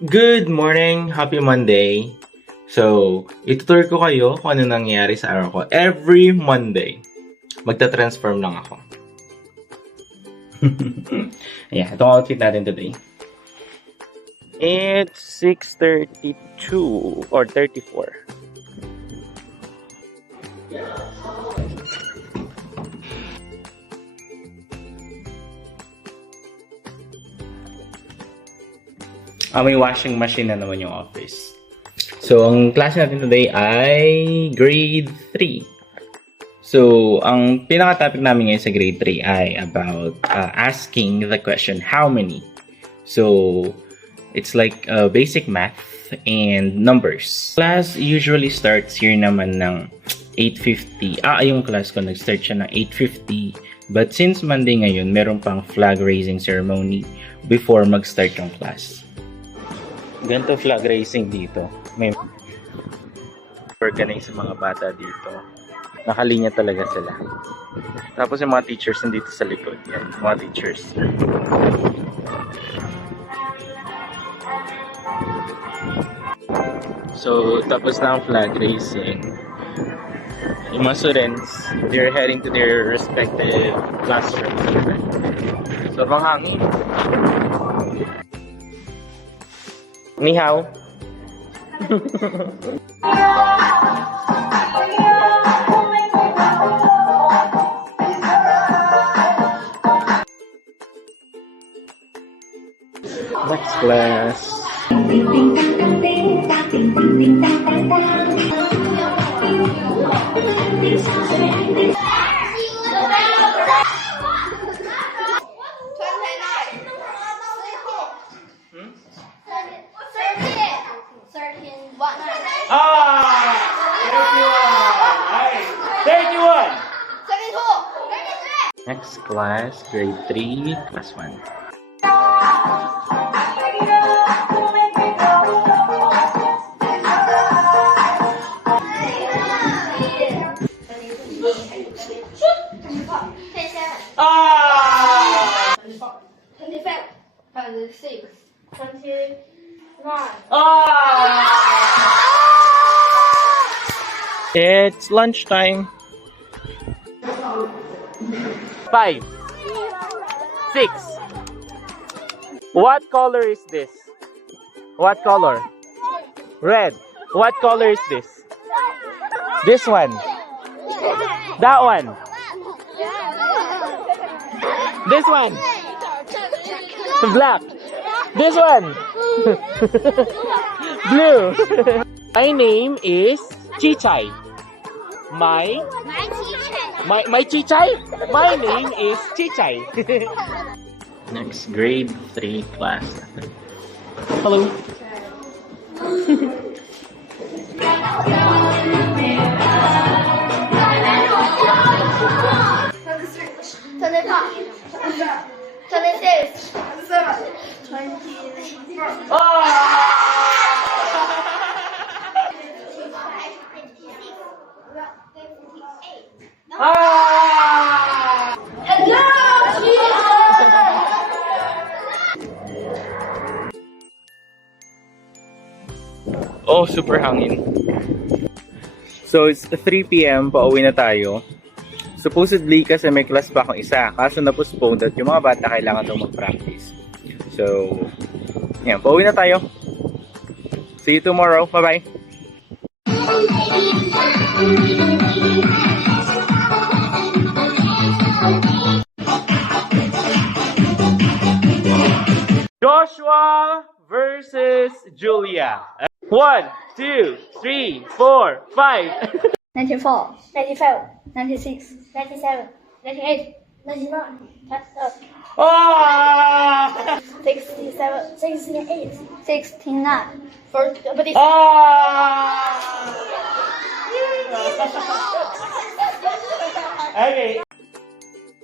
Good morning! Happy Monday! So, itutur ko kayo kung ano nangyayari sa araw ko. Every Monday, magta-transform lang ako. Yeah, itong outfit natin today. It's 6:32 or 34. May washing machine na naman yung office. So, ang klase natin today ay grade 3. So, ang pinaka-topic namin ngayon sa grade 3 ay about asking the question, how many? So, it's like basic math and numbers. Class usually starts here naman ng 8:50. Yung class ko, nag-start siya ng 8:50. But since Monday ngayon, meron pang flag raising ceremony before mag-start yung class. Ganito flag raising dito. May organize sa mga bata dito. Nakalinya talaga sila. Tapos yung mga teachers nandito sa likod. Yan, mga teachers. So, tapos na ang flag raising. Yung mga students, they're heading to their respective classrooms. So, manghangin. Ni hao. Next class. Next class, grade 3, class 1. Ah! 25, 26, 29. It's lunchtime. 5, 6. What color is this? What color? Red. What color is this? This one. That one. This one. Black. This one. Blue. My name is Chichay. My Chichay? My name is Chichay. Next, grade 3 class. Hello. Oh, super hangin. So, it's 3 p.m. Pauwi na tayo. Supposedly, kasi may class pa akong isa. Kaso na-postpone at yung mga bata kailangan daw mag-practice. So, yan. Pauwi na tayo. See you tomorrow. Bye-bye. Joshua versus Julia. 1, 2, 3, 4, 5. 94, 95, 96, 97, 98, 99, 67, 68, 69, 40. Okay.